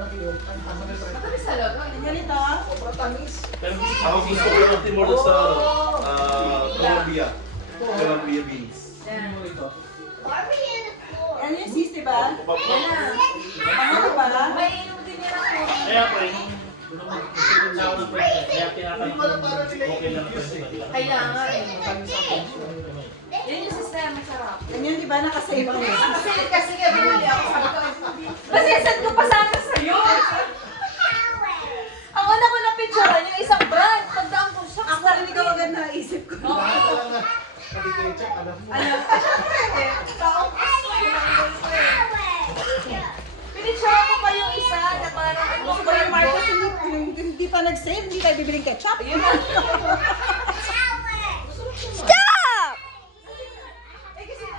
Matamis talaga. Ganito. Sobrang tamis. Ako gusto ko yung Timor sa Colombia. Colombia beans. Yan. Yan yung sis, diba? Yan na. Ano ba? May inom din yan ako. Kaya po, nung na ako ng pwede, kaya tinatanong ko okay lang pwede. Kailangan eh. Yan yung sistema, masarap. Ganyan, diba? Nakasave ang sis. Kasi nga bumili ako. Masisend ko pa sana sa'yo. Ang una ko na picturean yung isang brand. Tandaan ko siya. Ako rin ikaw agad naisip ko. Pinicture ko pa yung isa na parang ano. Gusto ko yung Marcos, hindi pa nag-save, hindi tayo bibiling ketchup. Yun na. Stop!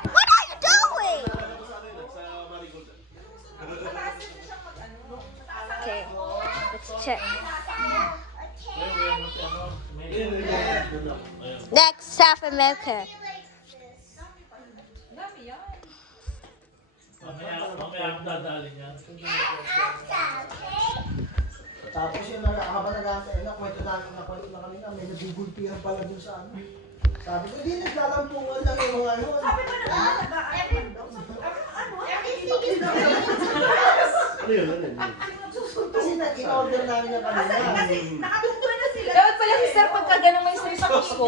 What are you doing? Okay, let's check. Next, South America. Dami yan. Mamaya akong dadalhin yan. Tapos yung habang nag-aantay na, kwento namin na kwento na kami na may nabubulpihan pala dun sa ano. Sabi ko, hindi naglalampungan lang yung mga ano. Sabi ko na Ano yun? Ano yun? Kasi in-order namin na kanina. nakatungtong na sila. Dapat pala si Sir pagka ganun may stress sa ko,